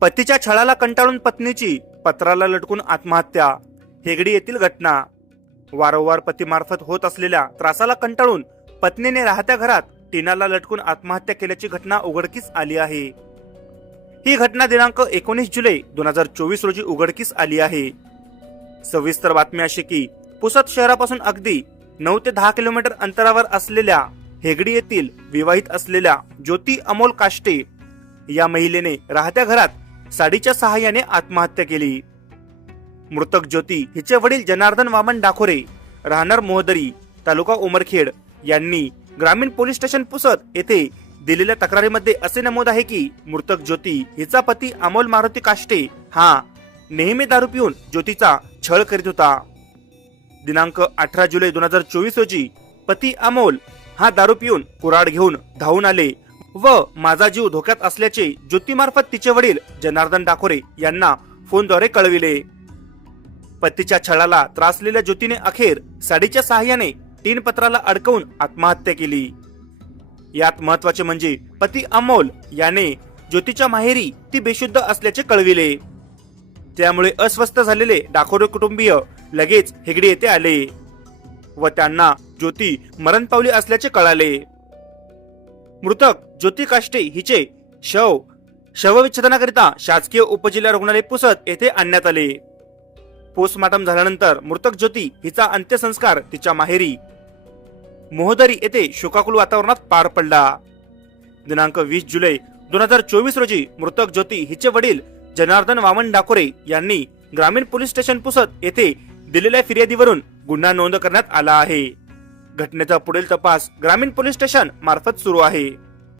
पतीच्या छळाला कंटाळून पत्नीची पत्राला लटकून आत्महत्या हेगडी येथील घटना. वारंवार पतीमार्फत होत असलेल्या त्रासाला कंटाळून पत्नीने राहत्या घरात टीनाला लटकून आत्महत्या केल्याची घटना उघडकीस आली आहे. ही घटना दिनांक एकोणीस जुलै दोन हजार चोवीस रोजी उघडकीस आली आहे. सविस्तर बातमी अशी की पुसद शहरापासून अगदी नऊ ते दहा किलोमीटर अंतरावर असलेल्या हेगडी येथील विवाहित असलेल्या ज्योती अमोल काष्टे या महिलेने राहत्या घरात साडीच्या सहाय्याने आत्महत्या केली. मृतक ज्योती हिचे वडील जनार्दन वामन डाखोरे राहणार मोहदरी तालुका उमरखेड यांनी ग्रामीण पोलीस स्टेशन पुसत येथे दिलेल्या तक्रारीमध्ये असे नमूद आहे की मृतक ज्योती हिचा पती अमोल मारुती काष्टे हा नेहमी दारू पिऊन ज्योतीचा छळ करीत होता. दिनांक अठरा जुलै दोन हजार चोवीस रोजी पती अमोल हा दारू पिऊन कुराड घेऊन धावून आले. व माझा जीव धोक्यात असल्याचे ज्योतीमार्फत तिचे वडील जनार्दन डाकोरे यांना फोनद्वारे कळविले. पतीच्या छळाला त्रासलेल्या ज्योतीने अखेर साडीच्या सहाय्याने तीन पत्राला अडकवून आत्महत्या केली. यात महत्त्वाचे म्हणजे पती अमोल याने ज्योतीच्या माहेरी ती बेशुद्ध असल्याचे कळविले. त्यामुळे अस्वस्थ झालेले डाकोरे कुटुंबीय लगेच हेगडी येथे आले व त्यांना ज्योती मरण पावली असल्याचे कळाले. मृतक ज्योती काष्टे हिचे शव शवविच्छेदनाकरिता शासकीय उपजिल्हा रुग्णालय पुसद येथे आणण्यात आले. पोस्टमार्टम झाल्यानंतर मृतक ज्योती हिचा अंत्यसंस्कार तिच्या माहेरी. मोहदरी येथे शोकाकुल वातावरणात पार पडला. दिनांक वीस जुलै दोन हजार चोवीस रोजी मृतक ज्योती हिचे वडील जनार्दन वामन डाकोरे यांनी ग्रामीण पोलीस स्टेशन पुसद येथे दिलेल्या फिर्यादीवरून गुन्हा नोंद करण्यात आला आहे. घटनेचा पुढील तपास ग्रामीण पोलीस स्टेशन मार्फत सुरू आहे.